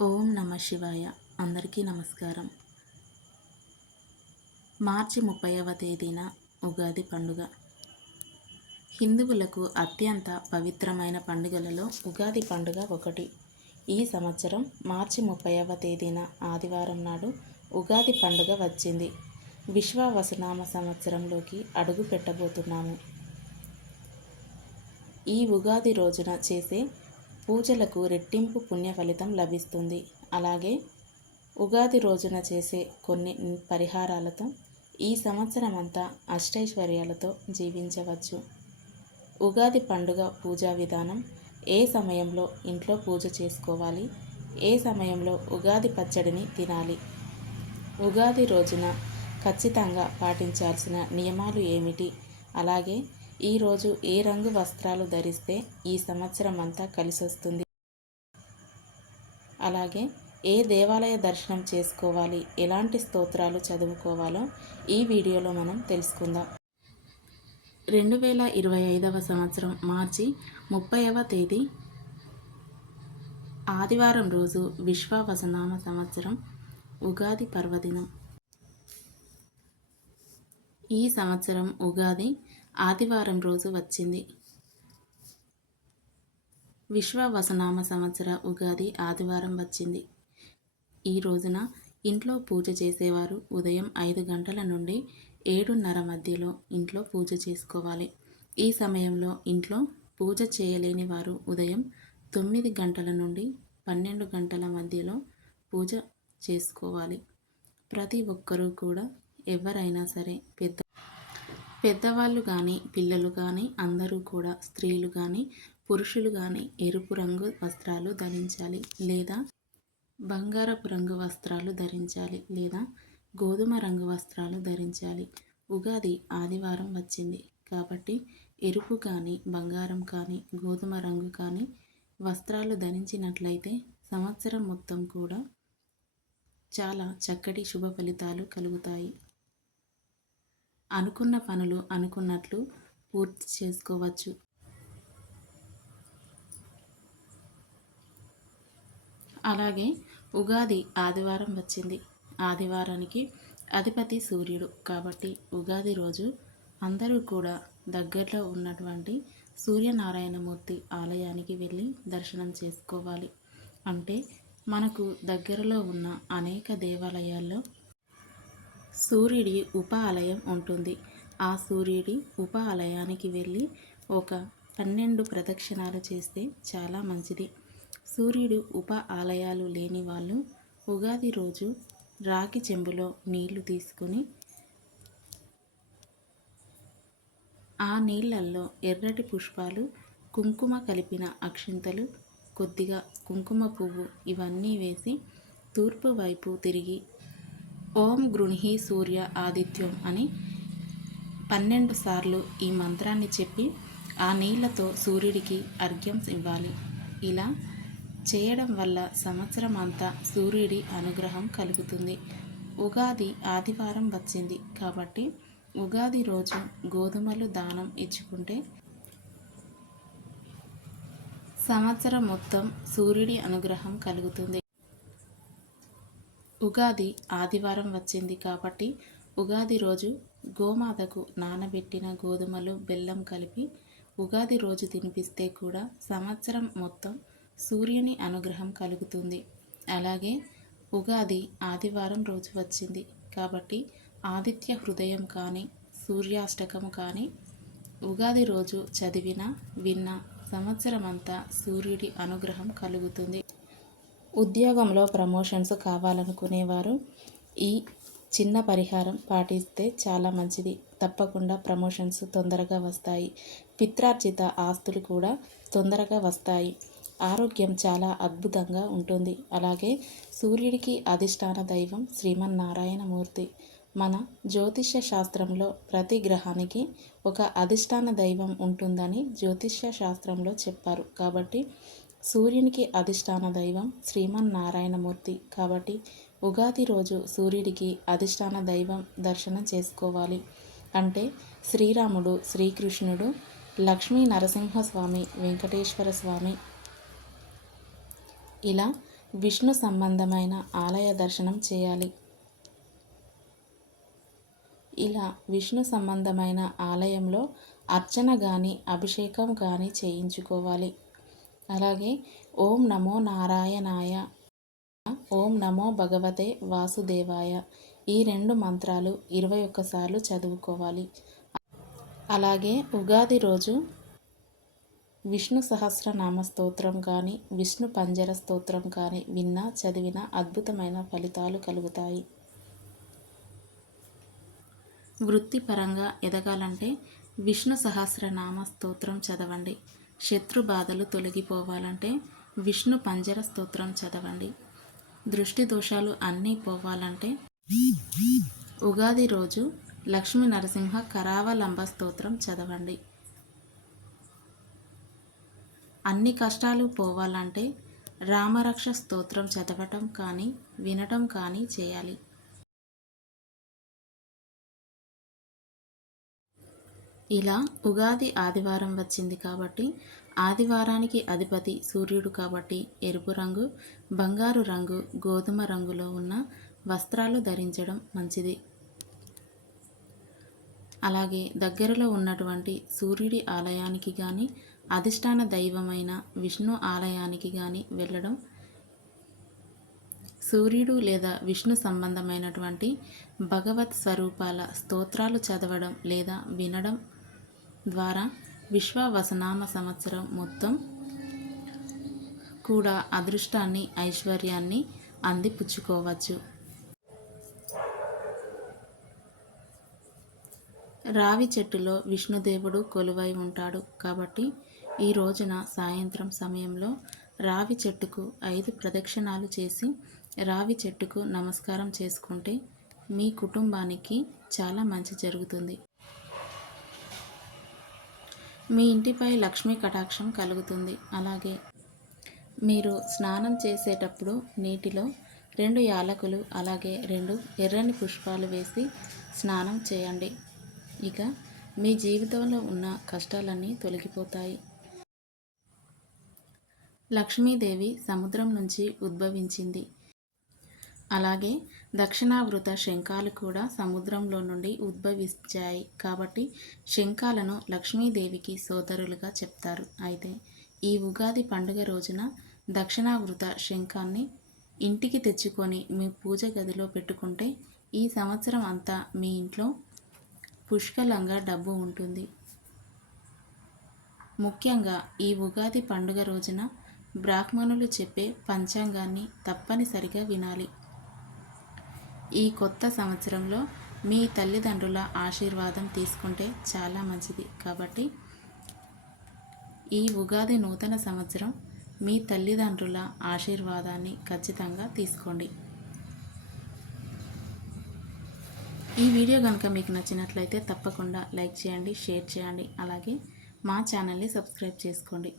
ఓం నమ శివాయ. అందరికీ నమస్కారం. మార్చి ముప్పైవ తేదీన ఉగాది పండుగ. హిందువులకు అత్యంత పవిత్రమైన పండుగలలో ఉగాది పండుగ ఒకటి. ఈ సంవత్సరం మార్చి ముప్పైవ తేదీన ఆదివారం నాడు ఉగాది పండుగ వచ్చింది. విశ్వవసనామ సంవత్సరంలోకి అడుగు పెట్టబోతున్నాము. ఈ ఉగాది రోజున చేసే పూజలకు రెట్టింపు పుణ్య ఫలితం లభిస్తుంది. అలాగే ఉగాది రోజున చేసే కొన్ని పరిహారాలతో ఈ సంవత్సరం అంతా అష్టైశ్వర్యాలతో జీవించవచ్చు. ఉగాది పండుగ పూజా విధానం ఏ సమయంలో ఇంట్లో పూజ చేసుకోవాలి? ఏ సమయంలో ఉగాది పచ్చడిని తినాలి? ఉగాది రోజున ఖచ్చితంగా పాటించాల్సిన నియమాలు ఏమిటి? అలాగే ఈరోజు ఏ రంగు వస్త్రాలు ధరిస్తే ఈ సంవత్సరం అంతా కలిసొస్తుంది? అలాగే ఏ దేవాలయ దర్శనం చేసుకోవాలి? ఎలాంటి స్తోత్రాలు చదువుకోవాలో ఈ వీడియోలో మనం తెలుసుకుందాం. రెండు వేల ఇరవై ఐదవ సంవత్సరం మార్చి ముప్పైవ తేదీ ఆదివారం రోజు విశ్వవసనామ సంవత్సరం ఉగాది పర్వదినం. ఈ సంవత్సరం ఉగాది ఆదివారం రోజు వచ్చింది. విశ్వవసనామ సంవత్సర ఉగాది ఆదివారం వచ్చింది. ఈ రోజున ఇంట్లో పూజ చేసేవారు ఉదయం ఐదు గంటల నుండి ఏడున్నర మధ్యలో ఇంట్లో పూజ చేసుకోవాలి. ఈ సమయంలో ఇంట్లో పూజ చేయలేని వారు ఉదయం తొమ్మిది గంటల నుండి పన్నెండు గంటల మధ్యలో పూజ చేసుకోవాలి. ప్రతి ఒక్కరూ కూడా ఎవరైనా సరే పెద్ద పెద్దవాళ్ళు కానీ పిల్లలు కానీ అందరూ కూడా స్త్రీలు కానీ పురుషులు కానీ ఎరుపు రంగు వస్త్రాలు ధరించాలి లేదా బంగారపు రంగు వస్త్రాలు ధరించాలి లేదా గోధుమ రంగు వస్త్రాలు ధరించాలి. ఉగాది ఆదివారం వచ్చింది కాబట్టి ఎరుపు కానీ బంగారం కానీ గోధుమ రంగు కానీ వస్త్రాలు ధరించినట్లయితే సంవత్సరం మొత్తం కూడా చాలా చక్కటి శుభ ఫలితాలు కలుగుతాయి. అనుకున్న పనులు అనుకున్నట్లు పూర్తి చేసుకోవచ్చు. అలాగే ఉగాది ఆదివారం వచ్చింది. ఆదివారానికి అధిపతి సూర్యుడు కాబట్టి ఉగాది రోజు అందరూ కూడా దగ్గరలో ఉన్నటువంటి సూర్యనారాయణమూర్తి ఆలయానికి వెళ్ళి దర్శనం చేసుకోవాలి. అంటే మనకు దగ్గరలో ఉన్న అనేక దేవాలయాల్లో సూర్యుడి ఉప ఆలయం ఉంటుంది. ఆ సూర్యుడి ఉప ఆలయానికి వెళ్ళి ఒక పన్నెండు ప్రదక్షిణాలు చేస్తే చాలా మంచిది. సూర్యుడు ఉప ఆలయాలు లేని వాళ్ళు ఉగాది రోజు రాగి చెంబులో నీళ్ళు తీసుకొని ఆ నీళ్ళల్లో ఎర్రటి పుష్పాలు కుంకుమ కలిపిన అక్షింతలు కొద్దిగా కుంకుమ పువ్వు ఇవన్నీ వేసి తూర్పు వైపు తిరిగి ఓం గృహి సూర్య ఆదిత్యం అని పన్నెండు సార్లు ఈ మంత్రాన్ని చెప్పి ఆ నీళ్ళతో సూర్యుడికి అర్ఘ్యం ఇవ్వాలి. ఇలా చేయడం వల్ల సంవత్సరం అంతా సూర్యుడి అనుగ్రహం కలుగుతుంది. ఉగాది ఆదివారం వచ్చింది కాబట్టి ఉగాది రోజు గోధుమలు దానం ఇచ్చుకుంటే సంవత్సరం మొత్తం సూర్యుడి అనుగ్రహం కలుగుతుంది. ఉగాది ఆదివారం వచ్చింది కాబట్టి ఉగాది రోజు గోమాతకు నానబెట్టిన గోధుమలు బెల్లం కలిపి ఉగాది రోజు తినిపిస్తే కూడా సంవత్సరం మొత్తం సూర్యుని అనుగ్రహం కలుగుతుంది. అలాగే ఉగాది ఆదివారం రోజు వచ్చింది కాబట్టి ఆదిత్య హృదయం కానీ సూర్యాష్టకం కానీ ఉగాది రోజు చదివిన విన్న సంవత్సరమంతా సూర్యుడి అనుగ్రహం కలుగుతుంది. ఉద్యోగంలో ప్రమోషన్స్ కావాలనుకునేవారు ఈ చిన్న పరిహారం పాటిస్తే చాలా మంచిది. తప్పకుండా ప్రమోషన్స్ తొందరగా వస్తాయి. పిత్రార్జిత ఆస్తులు కూడా తొందరగా వస్తాయి. ఆరోగ్యం చాలా అద్భుతంగా ఉంటుంది. అలాగే సూర్యుడికి అధిష్టాన దైవం శ్రీమన్నారాయణమూర్తి. మన జ్యోతిష్య శాస్త్రంలో ప్రతి గ్రహానికి ఒక అధిష్టాన దైవం ఉంటుందని జ్యోతిష్య శాస్త్రంలో చెప్పారు. కాబట్టి సూర్యునికి అధిష్టాన దైవం శ్రీమన్నారాయణమూర్తి కాబట్టి ఉగాది రోజు సూర్యుడికి అధిష్టాన దైవం దర్శనం చేసుకోవాలి. అంటే శ్రీరాముడు శ్రీకృష్ణుడు లక్ష్మీ నరసింహస్వామి వెంకటేశ్వర స్వామి. ఇలా విష్ణు సంబంధమైన ఆలయ దర్శనం చేయాలి. ఇలా విష్ణు సంబంధమైన ఆలయంలో అర్చన కానీ అభిషేకం కానీ చేయించుకోవాలి. అలాగే ఓం నమో నారాయణాయ. ఓం నమో భగవతే వాసుదేవాయ. ఈ రెండు మంత్రాలు ఇరవై ఒక్కసార్లు చదువుకోవాలి. అలాగే ఉగాది రోజు విష్ణు సహస్రనామ స్తోత్రం కానీ విష్ణు పంజర స్తోత్రం కానీ విన్నా చదివిన అద్భుతమైన ఫలితాలు కలుగుతాయి. వృత్తిపరంగా ఎదగాలంటే విష్ణు సహస్రనామ స్తోత్రం చదవండి. శత్రు బాధలు తొలగిపోవాలంటే విష్ణు పంజర స్తోత్రం చదవండి. దృష్టి దోషాలు అన్నీ పోవాలంటే ఉగాది రోజు లక్ష్మీ నరసింహ కరావలంబ స్తోత్రం చదవండి. అన్ని కష్టాలు పోవాలంటే రామరక్ష స్తోత్రం చదవటం కానీ వినటం కానీ చేయాలి. ఇలా ఉగాది ఆదివారం వచ్చింది కాబట్టి ఆదివారానికి అధిపతి సూర్యుడు కాబట్టి ఎరుపు రంగు బంగారు రంగు గోధుమ రంగులో ఉన్న వస్త్రాలు ధరించడం మంచిది. అలాగే దగ్గరలో ఉన్నటువంటి సూర్యుడి ఆలయానికి కానీ అధిష్టాన దైవమైన విష్ణు ఆలయానికి కానీ వెళ్ళడం సూర్యుడు లేదా విష్ణు సంబంధమైనటువంటి భగవత్ స్వరూపాల స్తోత్రాలు చదవడం లేదా వినడం ద్వారా విశ్వవసనామ సంవత్సరం మొత్తం కూడా అదృష్టాన్ని ఐశ్వర్యాన్ని అందిపుచ్చుకోవచ్చు. రావి చెట్టులో విష్ణుదేవుడు కొలువై ఉంటాడు కాబట్టి ఈ రోజున సాయంత్రం సమయంలో రావి చెట్టుకు ఐదు ప్రదక్షిణాలు చేసి రావి చెట్టుకు నమస్కారం చేసుకుంటే మీ కుటుంబానికి చాలా మంచి జరుగుతుంది. మీ ఇంటిపై లక్ష్మీ కటాక్షం కలుగుతుంది. అలాగే మీరు స్నానం చేసేటప్పుడు నీటిలో రెండు యాలకులు అలాగే రెండు ఎర్రని పుష్పాలు వేసి స్నానం చేయండి. ఇక మీ జీవితంలో ఉన్న కష్టాలన్నీ తొలగిపోతాయి. లక్ష్మీదేవి సముద్రం నుంచి ఉద్భవించింది. అలాగే దక్షిణావృత శంఖాలు కూడా సముద్రంలో నుండి ఉద్భవించాయి కాబట్టి శంఖాలను లక్ష్మీదేవికి సోదరులుగా చెప్తారు. అయితే ఈ ఉగాది పండుగ రోజున దక్షిణావృత శంఖాన్ని ఇంటికి తెచ్చుకొని మీ పూజ గదిలో పెట్టుకుంటే ఈ సంవత్సరం అంతా మీ ఇంట్లో పుష్కలంగా డబ్బు ఉంటుంది. ముఖ్యంగా ఈ ఉగాది పండుగ రోజున బ్రాహ్మణులు చెప్పే పంచాంగాన్ని తప్పనిసరిగా వినాలి. ఈ కొత్త సంవత్సరంలో మీ తల్లిదండ్రుల ఆశీర్వాదం తీసుకుంటే చాలా మంచిది. కాబట్టి ఈ ఉగాది నూతన సంవత్సరం మీ తల్లిదండ్రుల ఆశీర్వాదాన్ని ఖచ్చితంగా తీసుకోండి. ఈ వీడియో కనుక మీకు నచ్చినట్లయితే తప్పకుండా లైక్ చేయండి షేర్ చేయండి. అలాగే మా ఛానల్ని సబ్స్క్రైబ్ చేసుకోండి.